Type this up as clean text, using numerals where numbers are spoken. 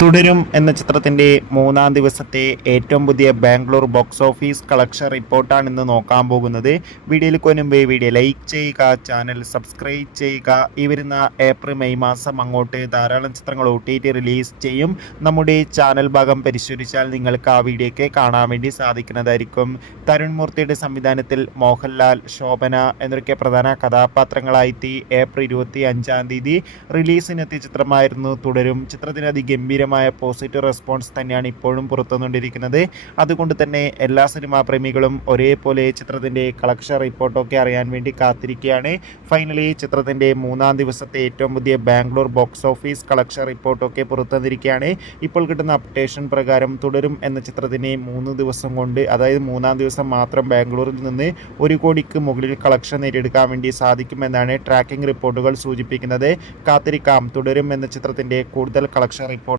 തുടരും എന്ന ചിത്രത്തിന്റെ മൂന്നാം ദിവസത്തെ ഏറ്റവും പുതിയ ബാംഗ്ലൂർ ബോക്സ് ഓഫീസ് കളക്ഷൻ റിപ്പോർട്ടാണ് ഇന്ന് നോക്കാൻ പോകുന്നത്. വീഡിയോയിൽ കൊനുമ്പേ വീഡിയോ ലൈക്ക് ചെയ്യുക, ചാനൽ സബ്സ്ക്രൈബ് ചെയ്യുക. ഈ വരുന്ന ഏപ്രിൽ മെയ് മാസം അങ്ങോട്ട് ധാരാളം ചിത്രങ്ങൾ OTT റിലീസ് ചെയ്യും. നമ്മുടെ ചാനൽ ഭാഗം പരിശോധിച്ചാൽ നിങ്ങൾക്ക് ആ വീഡിയോയ്ക്ക് കാണാൻ വേണ്ടി സാധിക്കുന്നതായിരിക്കും. തരുൺ മൂർത്തിയുടെ സംവിധാനത്തിൽ മോഹൻലാൽ, ശോഭന എന്നൊക്കെ പ്രധാന കഥാപാത്രങ്ങളായെത്തി ഏപ്രിൽ 25-ാം തീയതി റിലീസിനെത്തിയ ചിത്രമായിരുന്നു തുടരും. ചിത്രത്തിന് അതിഗംഭീര പോസിറ്റീവ് റെസ്പോൺസ് തന്നെയാണ് ഇപ്പോഴും പുറത്തുവന്നുകൊണ്ടിരിക്കുന്നത്. അതുകൊണ്ട് തന്നെ എല്ലാ സിനിമാ പ്രേമികളും ഒരേപോലെ ചിത്രത്തിന്റെ കളക്ഷൻ റിപ്പോർട്ടൊക്കെ അറിയാൻ വേണ്ടി കാത്തിരിക്കുകയാണ്. ഫൈനലി ചിത്രത്തിന്റെ മൂന്നാം ദിവസത്തെ ഏറ്റവും പുതിയ ബാംഗ്ലൂർ ബോക്സ് ഓഫീസ് കളക്ഷൻ റിപ്പോർട്ടൊക്കെ പുറത്തുവന്നിരിക്കുകയാണ്. ഇപ്പോൾ കിട്ടുന്ന അപ്ഡേഷൻ പ്രകാരം തുടരും എന്ന ചിത്രത്തിന് 3 ദിവസം കൊണ്ട്, അതായത് മൂന്നാം ദിവസം മാത്രം ബാംഗ്ലൂരിൽ നിന്ന് 1 കോടിക്ക് മുകളിൽ കളക്ഷൻ നേടിയെടുക്കാൻ വേണ്ടി സാധിക്കുമെന്നാണ് ട്രാക്കിംഗ് റിപ്പോർട്ടുകൾ സൂചിപ്പിക്കുന്നത്. കാത്തിരിക്കാം തുടരും എന്ന ചിത്രത്തിന്റെ കൂടുതൽ കളക്ഷൻ റിപ്പോർട്ട്.